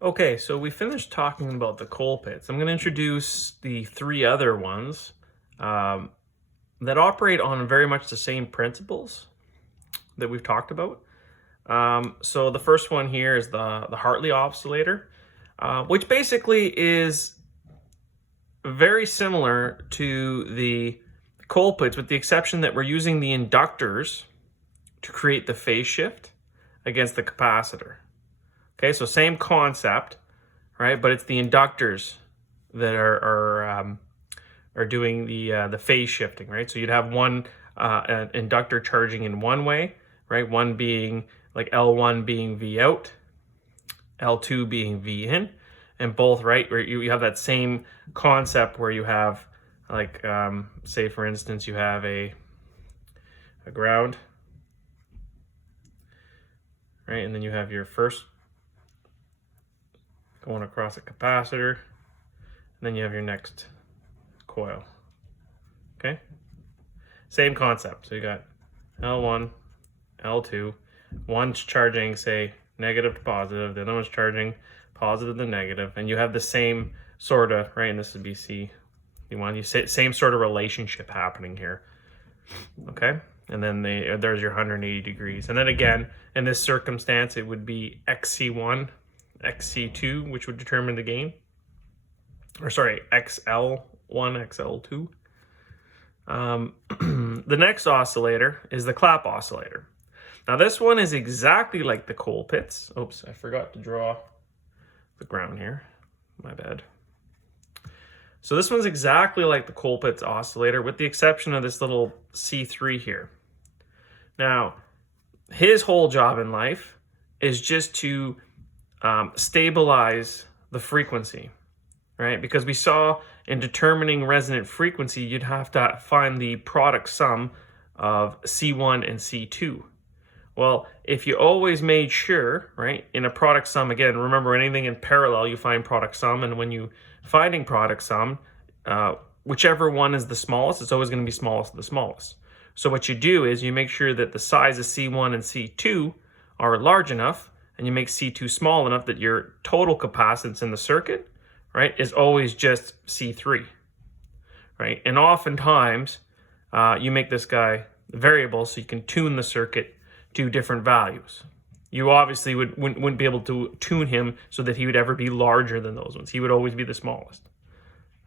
Okay, so we finished talking about the coal pits. I'm going to introduce the three other ones um, that operate on very much the same principles that we've talked about. So the first one here is the Hartley oscillator, which basically is very similar to the coal pits, with the exception that we're using the inductors to create the phase shift against the capacitor. Okay, so same concept, right? But it's the inductors that are doing the phase shifting, right? So you'd have one an inductor charging in one way, right? One being like L1 being V out, L2 being V in, and both, right? Where you have that same concept where you have like say for instance you have a ground, right? And then you have your first going across a capacitor, and then you have your next coil. Okay, same concept. So you got L1, L2, one's charging say negative to positive, the other one's charging positive to negative, and you have the same sort of, right, and this would be C. You say same sort of relationship happening here. Okay, and then there's your 180 degrees, and then again in this circumstance it would be XC1, XC2, which would determine the gain, or sorry, XL1, XL2. The next oscillator is the clap oscillator. Now this one is exactly like the coal pits. Oops, I forgot to draw the ground here. My bad. So this one's exactly like the coal pits oscillator, with the exception of this little C3 here. Now, his whole job in life is just to stabilize the frequency, right? Because we saw in determining resonant frequency, you'd have to find the product sum of C1 and C2. Well, if you always made sure, right, in a product sum, again, remember anything in parallel, you find product sum, and when you finding product sum, whichever one is the smallest, it's always going to be smallest of the smallest. So what you do is you make sure that the size of C1 and C2 are large enough, and you make C2 small enough that your total capacitance in the circuit, right, is always just C3, right? And oftentimes, you make this guy variable so you can tune the circuit to different values. You obviously wouldn't be able to tune him so that he would ever be larger than those ones. He would always be the smallest.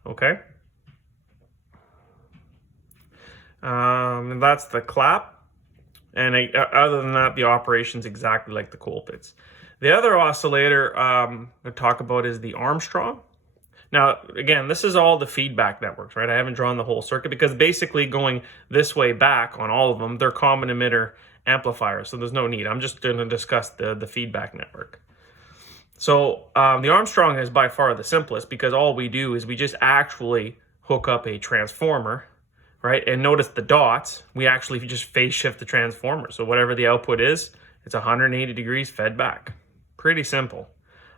Okay? And that's the clap. And other than that, the operation's exactly like the coal pits. The other oscillator to talk about is the Armstrong. Now, again, this is all the feedback networks, right? I haven't drawn the whole circuit because basically going this way back on all of them, they're common emitter amplifiers, so there's no need. I'm just going to discuss the feedback network. So the Armstrong is by far the simplest, because all we do is we just actually hook up a transformer, right? And notice the dots, we actually just phase shift the transformer. So whatever the output is, it's 180 degrees fed back. Pretty simple.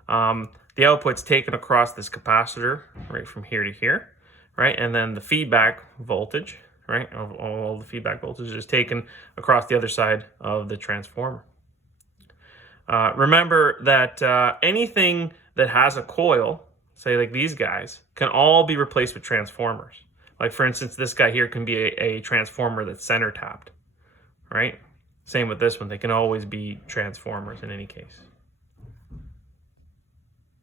The output's taken across this capacitor, right, from here to here, right? And then the feedback voltage, right, of all the feedback voltage is taken across the other side of the transformer. Remember that anything that has a coil, say like these guys, can all be replaced with transformers. Like for instance, this guy here can be a transformer that's center tapped, right? Same with this one, they can always be transformers in any case.